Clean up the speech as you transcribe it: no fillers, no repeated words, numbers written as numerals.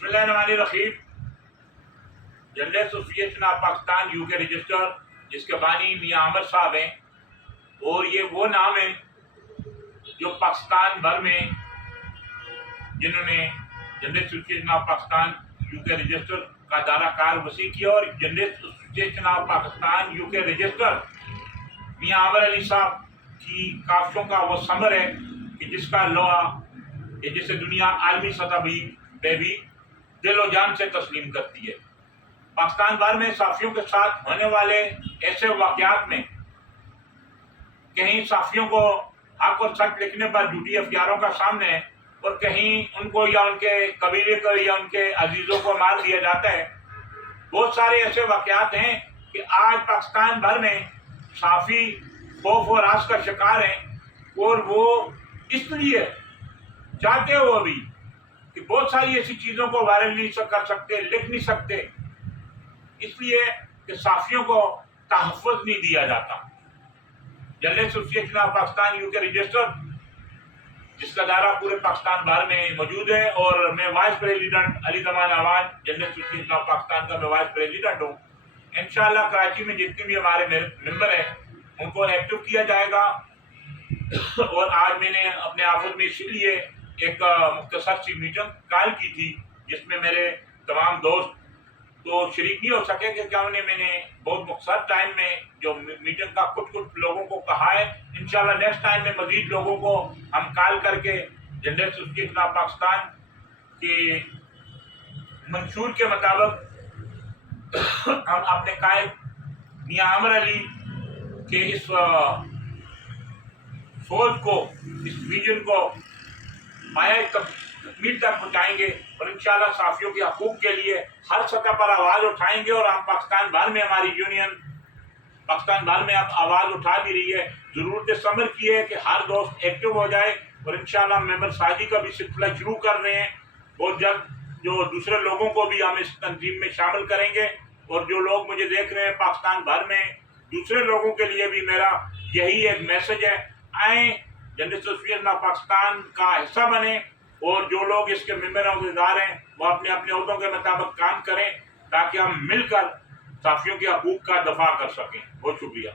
बिस्मिल्लाहिर्रहमानिर्रहीम। General association of Pakistan UK register, जिसके बानी मियां आमिर साहब हैं, और ये वो नाम है जो पाकिस्तान भर में जिन्होंने general association of Pakistan UK register का दायरा कार वसी किया। और general association of Pakistan UK register Mian Aamir Ali साहब की काविशों का वो समर है कि जिसका लोहा जिसे दुनिया आलमी सतह पे भी दिलो जान से तस्लीम करती है। पाकिस्तान भर में साफियों के साथ होने वाले ऐसे वाकयात में कहीं साफियों को हक और सच लिखने पर झूठी अफवाहों का सामने है, और कहीं उनको या उनके कबीले को या उनके अजीजों को मार दिया जाता है। बहुत सारे ऐसे वाकयात हैं कि आज पाकिस्तान भर में साफी खौफ और आस का शिकार हैं, और वो इसलिए चाहते हो अभी कि बहुत सारी ऐसी चीज़ों को वायरल नहीं कर सकते, लिख नहीं सकते, इसलिए कि साफियों को तहफ़्फ़ुज़ नहीं दिया जाता। General association of Pakistan UK register, जिसका दायरा पूरे पाकिस्तान भर में मौजूद है, और मैं vice president Ali Zaman Awan general association of Pakistan का मैं वाइस प्रेसिडेंट हूँ। इंशाअल्लाह कराची में जितने भी हमारे मेंबर हैं उनको एक्टिव किया जाएगा। और आज मैंने अपने ऑफिस में इसीलिए एक मुख्तसर सी मीटिंग कॉल की थी, जिसमें मेरे तमाम दोस्त तो शरीक नहीं हो सके कि क्या उन्हें मैंने बहुत मुख्तसर टाइम में जो मीटिंग का कुछ लोगों को कहा है। इंशाल्लाह नेक्स्ट टाइम में मजीद लोगों को हम कॉल करके जनरल एसोसिएशन ऑफ पाकिस्तान के मंशूर के मुताबिक हम अपने कायद मियां आमिर अली के इस सोच को, इस विजन को पाया तकमील तक पहुँचाएंगे, और इंशाल्लाह साफियों के हकूक़ के लिए हर सतह पर आवाज़ उठाएंगे। और हम पाकिस्तान भर में, हमारी यूनियन पाकिस्तान भर में अब आवाज़ उठा भी रही है। ज़रूरत समर की है कि हर दोस्त एक्टिव हो जाए, और इंशाल्लाह मेंबर साजी का भी सिलसिला शुरू कर रहे हैं। बहुत जल्द जो दूसरे लोगों को भी हम इस तंजीम में शामिल करेंगे, और जो लोग मुझे देख रहे हैं पाकिस्तान भर में, दूसरे लोगों के लिए भी मेरा यही एक मैसेज है, आए जनरल एसोसिएशन ऑफ पाकिस्तान का हिस्सा बने, और जो लोग इसके मेंबर अहदेदार हैं वो अपने अपने अहदों के मुताबिक काम करें, ताकि हम मिलकर साफियों के हकूक़ का दफा कर सकें। बहुत शुक्रिया।